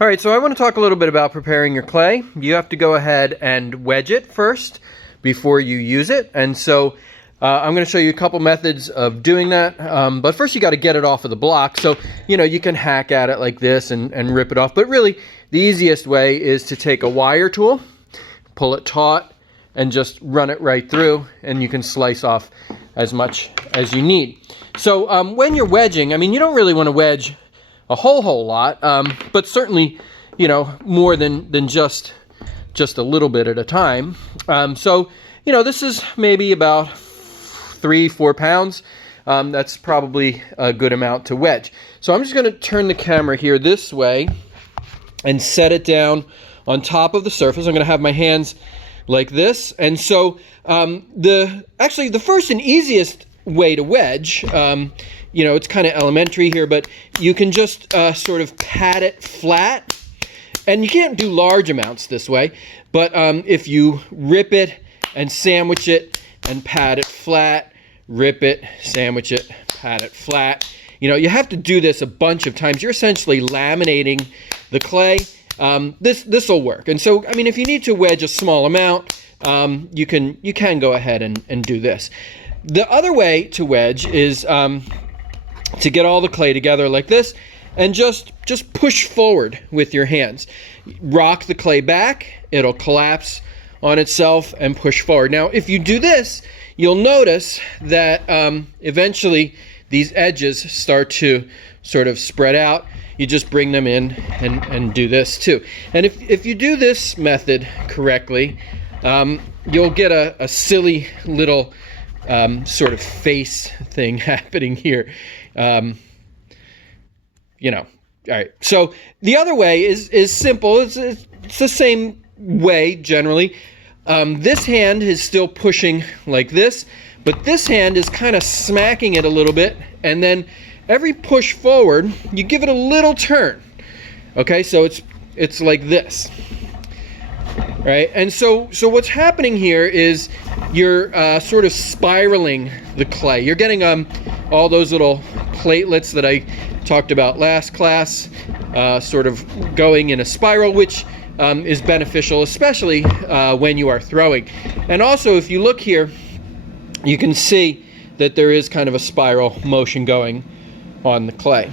All right, so I want to talk a little bit about preparing your clay. You have to go ahead and wedge it first before you use it. And so I'm going to show you a couple methods of doing that. But first you got to get it off of the block. So, you can hack at it like this and rip it off. But really, the easiest way is to take a wire tool, pull it taut, and just run it right through. And you can slice off as much as you need. So when you're wedging, you don't really want to wedge a whole lot, but certainly, more than just a little bit at a time. So, this is maybe about 3-4 pounds. That's probably a good amount to wedge. So I'm just going to turn the camera here this way and set it down on top of the surface. I'm going to have my hands like this. And so the first and easiest way to wedge, it's kind of elementary here, but you can just sort of pat it flat. And you can't do large amounts this way, but if you rip it and sandwich it and pat it flat, rip it, sandwich it, pat it flat. You have to do this a bunch of times. You're essentially laminating the clay. This will work. And so, if you need to wedge a small amount, you can go ahead and do this. The other way to wedge is to get all the clay together like this and just push forward with your hands. Rock the clay back, it'll collapse on itself and push forward. Now, if you do this, you'll notice that eventually these edges start to sort of spread out. You just bring them in and do this too. And if you do this method correctly, you'll get a silly little sort of face thing happening here. All right. So the other way is simple. It's the same way generally. This hand is still pushing like this, but this hand is kind of smacking it a little bit, and then every push forward, you give it a little turn. Okay, so it's like this. Right? And so what's happening here is you're sort of spiraling the clay. You're getting all those little platelets that I talked about last class, sort of going in a spiral, which is beneficial, especially when you are throwing. And also, if you look here, you can see that there is kind of a spiral motion going on the clay.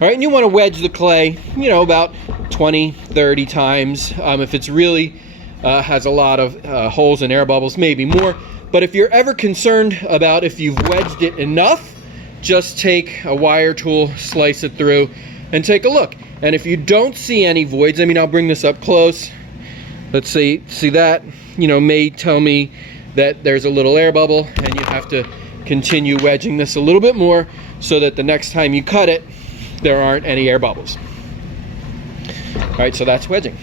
All right, and you want to wedge the clay, about 20, 30 times. If it's really has a lot of holes and air bubbles, maybe more. But if you're ever concerned about if you've wedged it enough, just take a wire tool, slice it through, and take a look. And if you don't see any voids, I'll bring this up close. Let's see that, may tell me that there's a little air bubble, and you have to continue wedging this a little bit more so that the next time you cut it, there aren't any air bubbles. All right, so that's wedging.